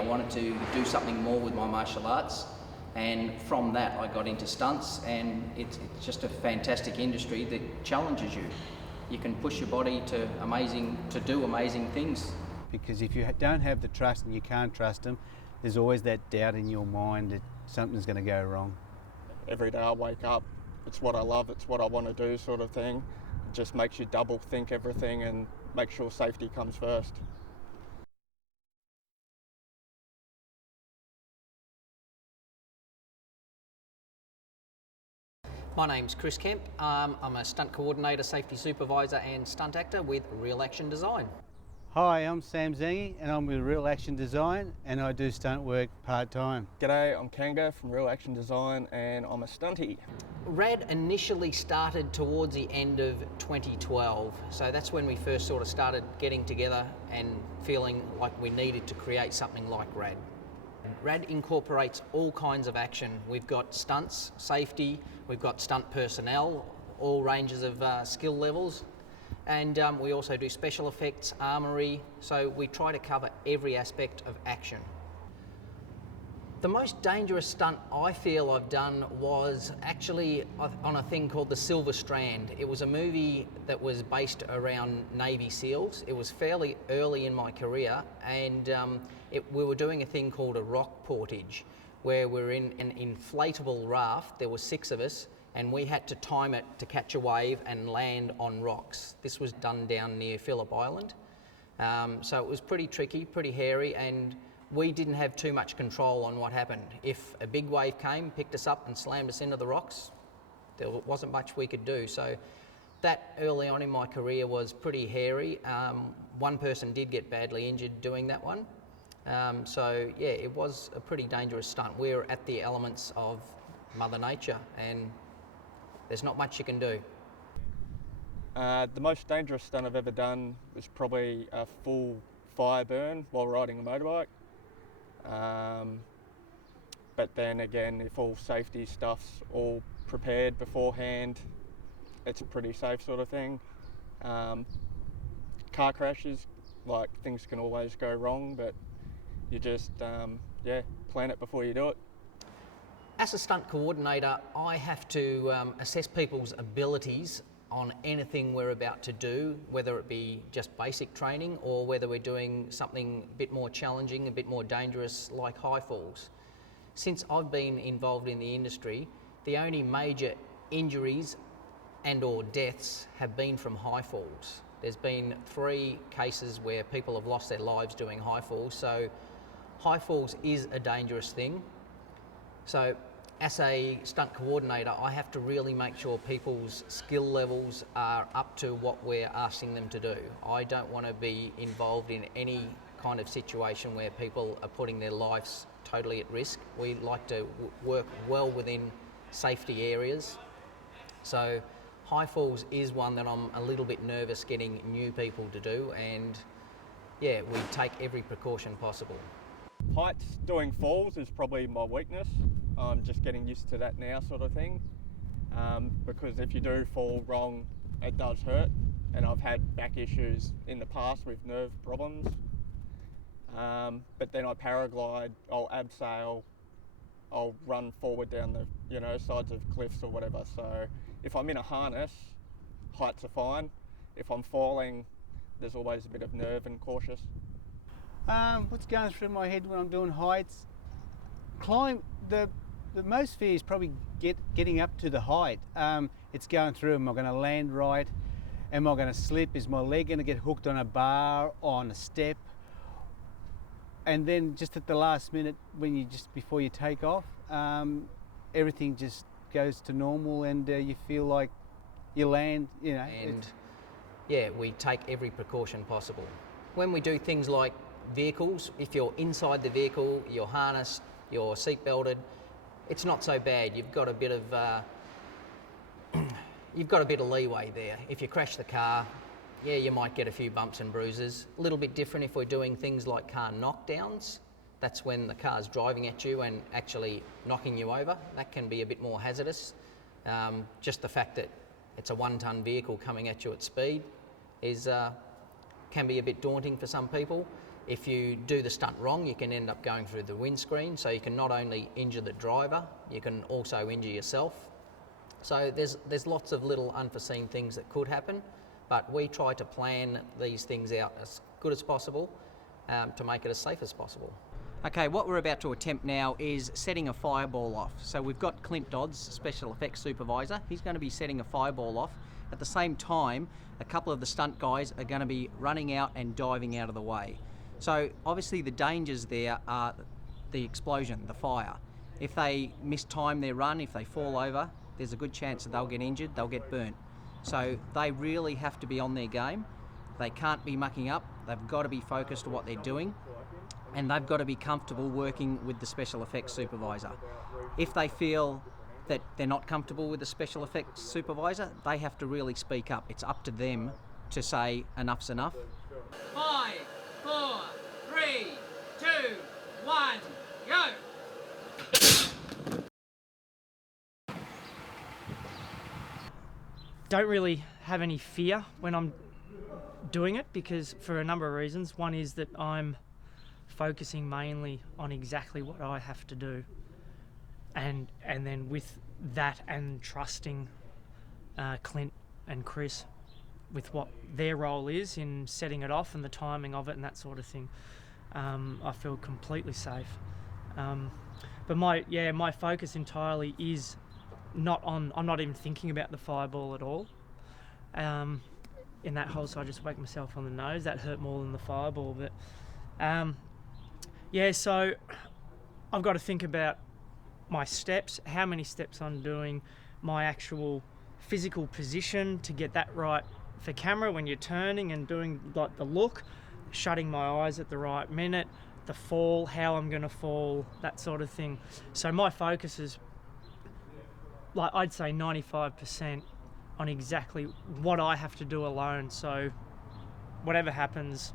I wanted to do something more with my martial arts, and from that I got into stunts, and it's just a fantastic industry that challenges you. You can push your body to do amazing things. Because if you don't have the trust and you can't trust them, there's always that doubt in your mind that something's going to go wrong. Every day I wake up, it's what I love, it's what I want to do sort of thing. It just makes you double think everything and make sure safety comes first. My name's Chris Kemp. I'm a stunt coordinator, safety supervisor and stunt actor with Real Action Design. Hi, I'm Sam Zengi and I'm with Real Action Design and I do stunt work part-time. G'day, I'm Kanga from Real Action Design and I'm a stunty. RAD initially started towards the end of 2012, so that's when we first sort of started getting together and feeling like we needed to create something like RAD. RAD incorporates all kinds of action. We've got stunts, safety, we've got stunt personnel, all ranges of skill levels, and we also do special effects, armoury, so we try to cover every aspect of action. The most dangerous stunt I feel I've done was actually on a thing called The Silver Strand. It was a movie that was based around Navy SEALs. It was fairly early in my career, and we were doing a thing called a rock portage, where we're in an inflatable raft. There were 6 of us, and we had to time it to catch a wave and land on rocks. This was done down near Phillip Island. So it was pretty tricky, pretty hairy, and we didn't have too much control on what happened. If a big wave came, picked us up and slammed us into the rocks, there wasn't much we could do. So that early on in my career was pretty hairy. One person did get badly injured doing that one. So yeah, it was a pretty dangerous stunt. We're at the elements of Mother Nature and there's not much you can do. The most dangerous stunt I've ever done was probably a full fire burn while riding a motorbike. But then again, if all safety stuff's all prepared beforehand, it's a pretty safe sort of thing. Car crashes, like, things can always go wrong, but you just plan it before you do it. As a stunt coordinator, I have to assess people's abilities on anything we're about to do, whether it be just basic training or whether we're doing something a bit more challenging, a bit more dangerous, like high falls. Since I've been involved in the industry, the only major injuries and or deaths have been from high falls. There's been 3 cases where people have lost their lives doing high falls, so high falls is a dangerous thing. So as a stunt coordinator, I have to really make sure people's skill levels are up to what we're asking them to do. I don't want to be involved in any kind of situation where people are putting their lives totally at risk. We like to work well within safety areas. So high falls is one that I'm a little bit nervous getting new people to do, and yeah, we take every precaution possible. Heights doing falls is probably my weakness. I'm just getting used to that now sort of thing, because if you do fall wrong, it does hurt, and I've had back issues in the past with nerve problems. But then I paraglide, I'll abseil, I'll run forward down the sides of cliffs or whatever. So if I'm in a harness, heights are fine. If I'm falling, there's always a bit of nerve and cautious. What's going through my head when I'm doing heights? The most fear is probably getting up to the height. It's going through, am I going to land right? Am I going to slip? Is my leg going to get hooked on a bar, on a step? And then just at the last minute, before you take off, everything just goes to normal and you feel like you land, And yeah, we take every precaution possible. When we do things like vehicles, if you're inside the vehicle, you're harnessed, you're seat belted, it's not so bad. You've got a bit of leeway there. If you crash the car, yeah, you might get a few bumps and bruises. A little bit different if we're doing things like car knockdowns. That's when the car's driving at you and actually knocking you over. That can be a bit more hazardous. Just the fact that it's a 1-ton vehicle coming at you at speed can be a bit daunting for some people. If you do the stunt wrong, you can end up going through the windscreen, so you can not only injure the driver, you can also injure yourself. So there's lots of little unforeseen things that could happen, but we try to plan these things out as good as possible to make it as safe as possible. Okay, what we're about to attempt now is setting a fireball off. So we've got Clint Dodds, Special Effects Supervisor. He's going to be setting a fireball off. At the same time, a couple of the stunt guys are going to be running out and diving out of the way. So obviously the dangers there are the explosion, the fire. If they mistime their run, if they fall over, there's a good chance that they'll get injured, they'll get burnt. So they really have to be on their game. They can't be mucking up. They've got to be focused on what they're doing. And they've got to be comfortable working with the Special Effects Supervisor. If they feel that they're not comfortable with the Special Effects Supervisor, they have to really speak up. It's up to them to say enough's enough. 5, 4, 3, 2, 1, go! Don't really have any fear when I'm doing it, because for a number of reasons. One is that I'm focusing mainly on exactly what I have to do, and then with that, and trusting Clint and Chris with what their role is in setting it off and the timing of it and that sort of thing, I feel completely safe. But my focus entirely is not on. I'm not even thinking about the fireball at all. In that hole, so I just whacked myself on the nose. That hurt more than the fireball, but so I've got to think about my steps, how many steps I'm doing, my actual physical position to get that right for camera when you're turning and doing like the look, shutting my eyes at the right minute, the fall, how I'm going to fall, that sort of thing. So my focus is, like, I'd say 95% on exactly what I have to do alone. So whatever happens,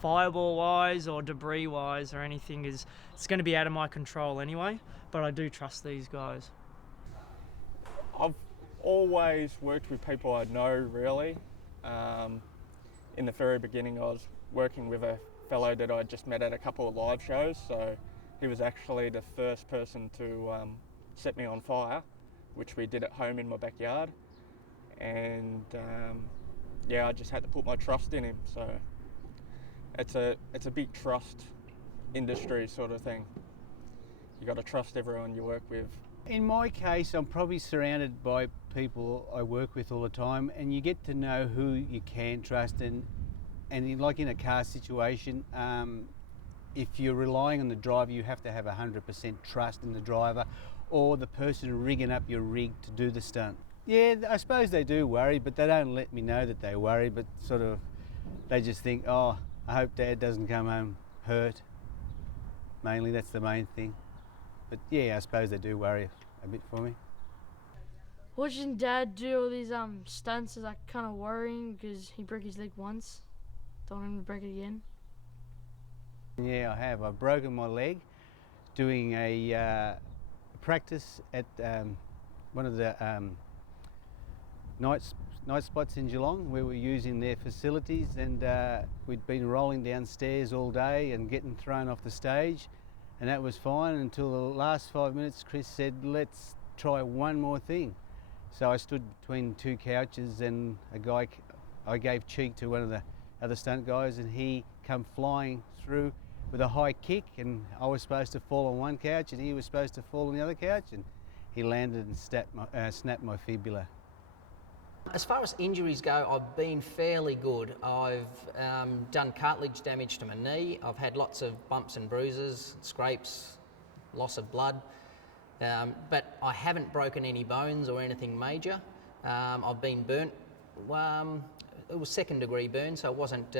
fireball wise or debris wise or anything, it's going to be out of my control anyway, but I do trust these guys. I've always worked with people I know, really. In the very beginning, I was working with a fellow that I just met at a couple of live shows, so he was actually the first person to set me on fire, which we did at home in my backyard. And I just had to put my trust in him. So it's a big trust industry sort of thing. You got to trust everyone you work with. In my case, I'm probably surrounded by people I work with all the time, and you get to know who you can trust. And like in a car situation, if you're relying on the driver, you have to have 100% trust in the driver or the person rigging up your rig to do the stunt. Yeah, I suppose they do worry, but they don't let me know that they worry, but sort of they just think, oh, I hope Dad doesn't come home hurt. Mainly, that's the main thing. But yeah, I suppose they do worry a bit for me. Watching Dad do all these stunts is like kind of worrying, because he broke his leg once. Don't want him to break it again. Yeah, I have. I've broken my leg doing a practice at one of the night spots in Geelong, where we're using their facilities, and we'd been rolling downstairs all day and getting thrown off the stage, and that was fine until the last 5 minutes. Chris said, let's try one more thing. So I stood between two couches, and I gave cheek to one of the other stunt guys, and he come flying through with a high kick, and I was supposed to fall on one couch and he was supposed to fall on the other couch, and he landed and snapped my fibula. As far as injuries go, I've been fairly good. I've done cartilage damage to my knee. I've had lots of bumps and bruises, scrapes, loss of blood, but I haven't broken any bones or anything major. I've been burnt. It was second-degree burn, so it wasn't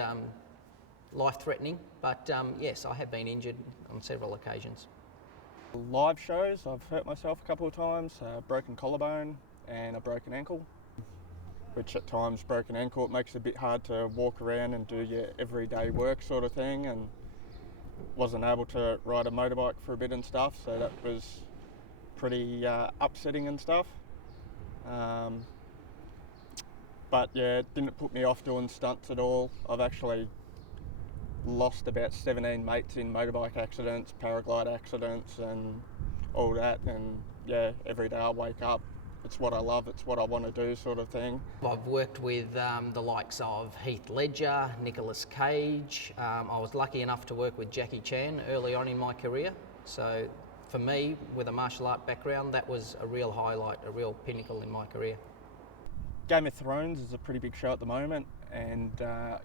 life-threatening, but yes, I have been injured on several occasions. Live shows, I've hurt myself a couple of times, broken collarbone and a broken ankle, which at times, broken ankle, it makes it a bit hard to walk around and do your everyday work sort of thing, and wasn't able to ride a motorbike for a bit and stuff, so that was pretty upsetting and stuff. But yeah, it didn't put me off doing stunts at all. I've actually lost about 17 mates in motorbike accidents, paraglide accidents and all that, and yeah, every day I wake up, it's what I love, it's what I want to do sort of thing. I've worked with the likes of Heath Ledger, Nicolas Cage. I was lucky enough to work with Jackie Chan early on in my career. So for me, with a martial art background, that was a real highlight, a real pinnacle in my career. Game of Thrones is a pretty big show at the moment, and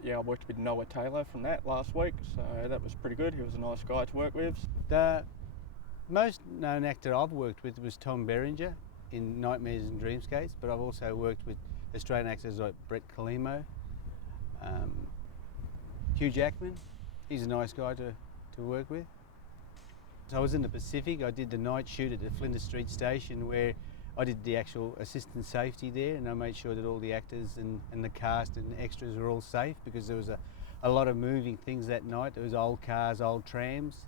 yeah, I worked with Noah Taylor from that last week, so that was pretty good. He was a nice guy to work with. The most known actor I've worked with was Tom Berenger in Nightmares and Dreamscapes, but I've also worked with Australian actors like Brett Kalimo, Hugh Jackman. He's a nice guy to work with. So I was in the Pacific. I did the night shoot at the Flinders Street Station where I did the actual assistant safety there, and I made sure that all the actors and the cast and extras were all safe, because there was a lot of moving things that night. There was old cars, old trams,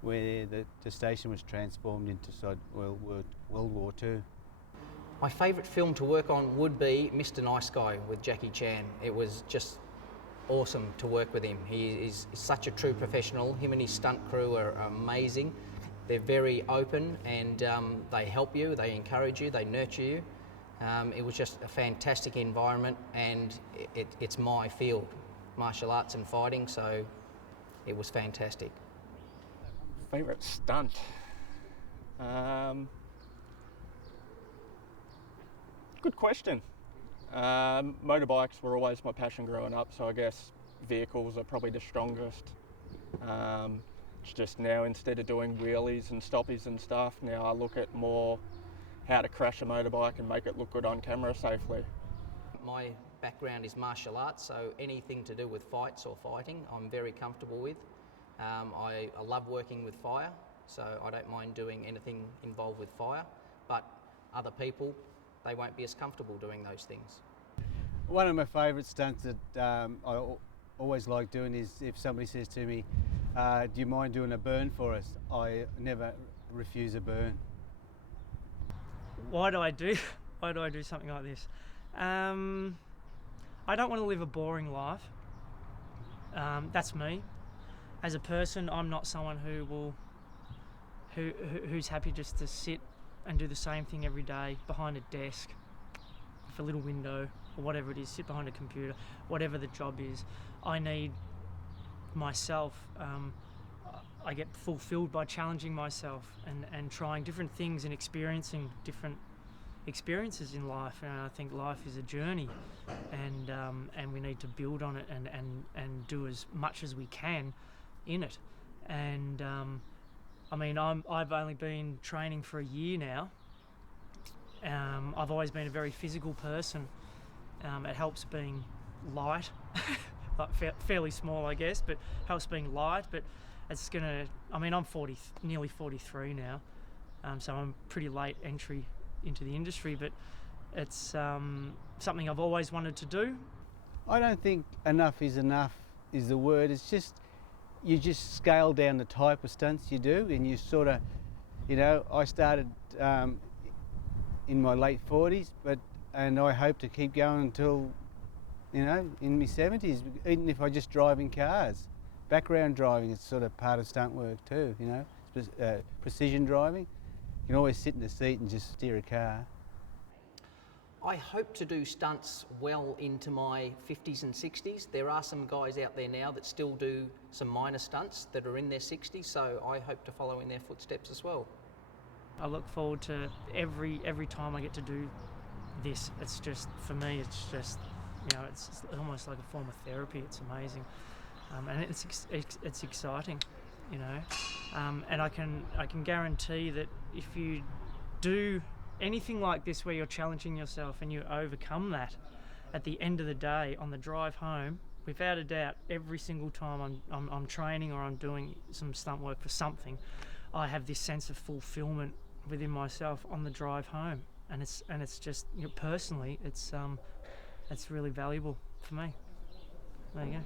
where the station was transformed into World War II. My favourite film to work on would be Mr. Nice Guy with Jackie Chan. It was just awesome to work with him. He is such a true professional. Him and his stunt crew are amazing. They're very open, and they help you, they encourage you, they nurture you. It was just a fantastic environment, and it's my field, martial arts and fighting, so it was fantastic. Favourite stunt? Good question. Motorbikes were always my passion growing up, so I guess vehicles are probably the strongest. It's just now, instead of doing wheelies and stoppies and stuff, now I look at more how to crash a motorbike and make it look good on camera safely. My background is martial arts, so anything to do with fights or fighting I'm very comfortable with. I love working with fire, so I don't mind doing anything involved with fire, but other people, they won't be as comfortable doing those things. One of my favourite stunts that I always like doing is if somebody says to me, do you mind doing a burn for us? I never refuse a burn. Why do I do something like this? I don't want to live a boring life. That's me. As a person, I'm not someone who's happy just to sit and do the same thing every day behind a desk with a little window or whatever it is, sit behind a computer, whatever the job is. I need myself. I get fulfilled by challenging myself and trying different things and experiencing different experiences in life. And I think life is a journey, and we need to build on it and do as much as we can in it. And I mean, I've only been training for a year now. I've always been a very physical person. It helps being light, like fairly small, I guess, but helps being light. But it's gonna. I mean, I'm nearly 43 now, so I'm pretty late entry into the industry. But it's something I've always wanted to do. I don't think enough is the word. It's just, you just scale down the type of stunts you do, and you sort of, I started in my late 40s, and I hope to keep going until, in my 70s, even if I just drive in cars. Background driving is sort of part of stunt work too, precision driving. You can always sit in the seat and just steer a car. I hope to do stunts well into my 50s and 60s. There are some guys out there now that still do some minor stunts that are in their 60s, so I hope to follow in their footsteps as well. I look forward to every time I get to do this. It's just, for me, it's just, it's almost like a form of therapy. It's amazing, and it's exciting, and I can guarantee that if you do anything like this where you're challenging yourself and you overcome that, at the end of the day on the drive home, without a doubt, every single time I'm training or I'm doing some stunt work for something, I have this sense of fulfillment within myself on the drive home, and it's just, personally, it's really valuable for me. There you go.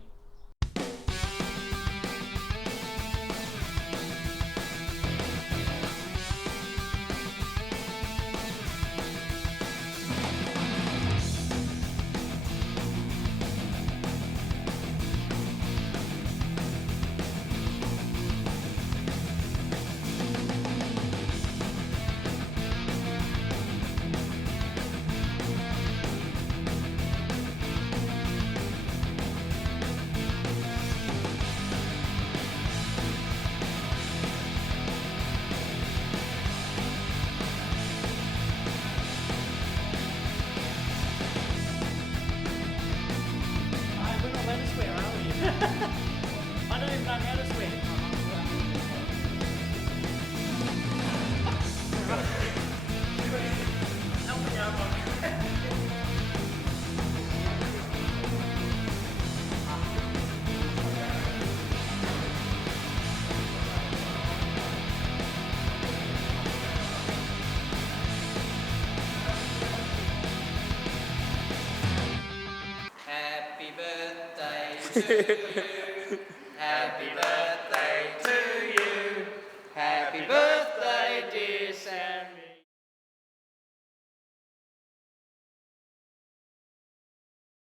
Happy birthday